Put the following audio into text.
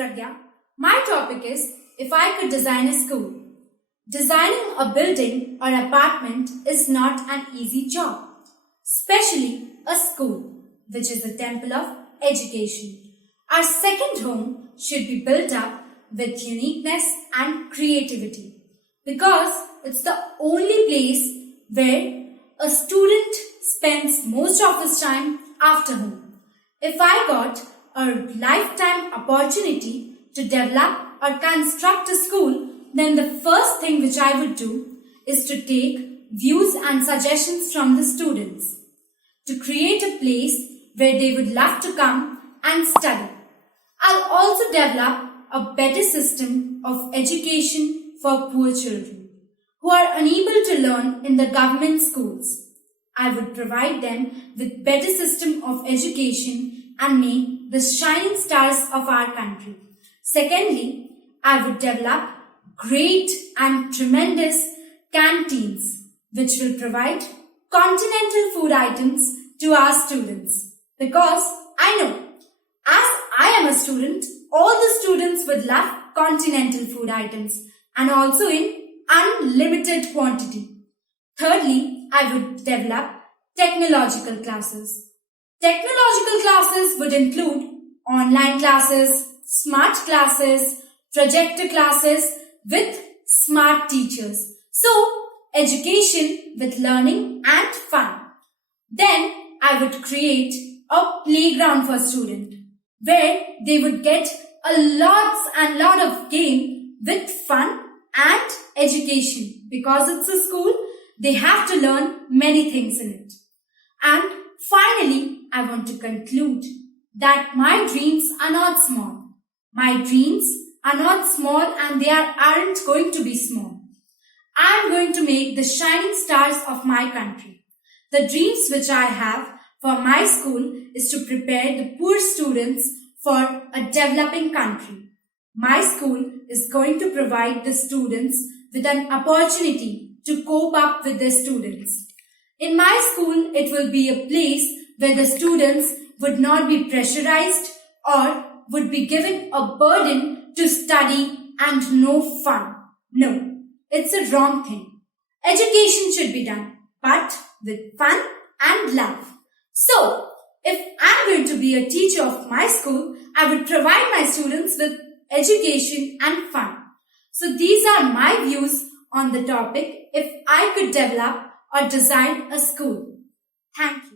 Pragya. My topic is if I could design a school. Designing a building or apartment is not an easy job, especially a school, which is the temple of education. Our second home should be built up with uniqueness and creativity because it's the only place where a student spends most of his time after home. If I got a lifetime opportunity to develop or construct a school, then the first thing which I would do is to take views and suggestions from the students to create a place where they would love to come and study. I'll also develop a better system of education for poor children who are unable to learn in the government schools. I would provide them with better system of education and make the shining stars of our country. Secondly, I would develop great and tremendous canteens which will provide continental food items to our students. Because I know, as I am a student, all the students would love continental food items and also in unlimited quantity. Thirdly, I would develop technological classes. Technological classes would include online classes, smart classes, projector classes with smart teachers. So, education with learning and fun. Then, I would create a playground for students where they would get a lot of game with fun and education. Because it's a school, they have to learn many things in it. And finally, I want to conclude that my dreams are not small. My dreams are not small and they aren't going to be small. I am going to make the shining stars of my country. The dreams which I have for my school is to prepare the poor students for a developing country. My school is going to provide the students with an opportunity to cope up with their students. In my school, it will be a place where the students would not be pressurized or would be given a burden to study and no fun. No, it's a wrong thing. Education should be done, but with fun and love. So, if I'm going to be a teacher of my school, I would provide my students with education and fun. So, these are my views on the topic if I could develop or design a school. Thank you.